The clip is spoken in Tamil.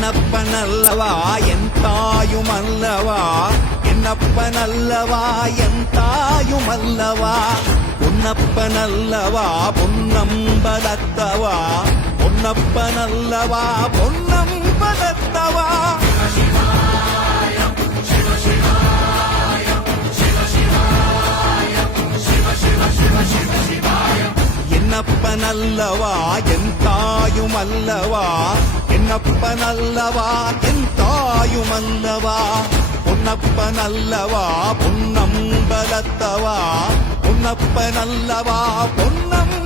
என்னப்பனல்லவா என் தாயுமல்லவா, என்னப்பனல்லவா என் தாயுமல்லவா, பொன்னப்பனல்லவா பொன்னம்பலத்தவா, பொன்னப்பனல்லவா பொன்னம்பலத்தவா. என்னப்பனல்லவா என் தாயுமல்லவா, என்னப்பனல்லவா என் தாயுமல்லவா, பொன்னப்பனல்லவா பொன்னம்பலத்தவா, பொன்னப்பனல்லவா பொன்னம்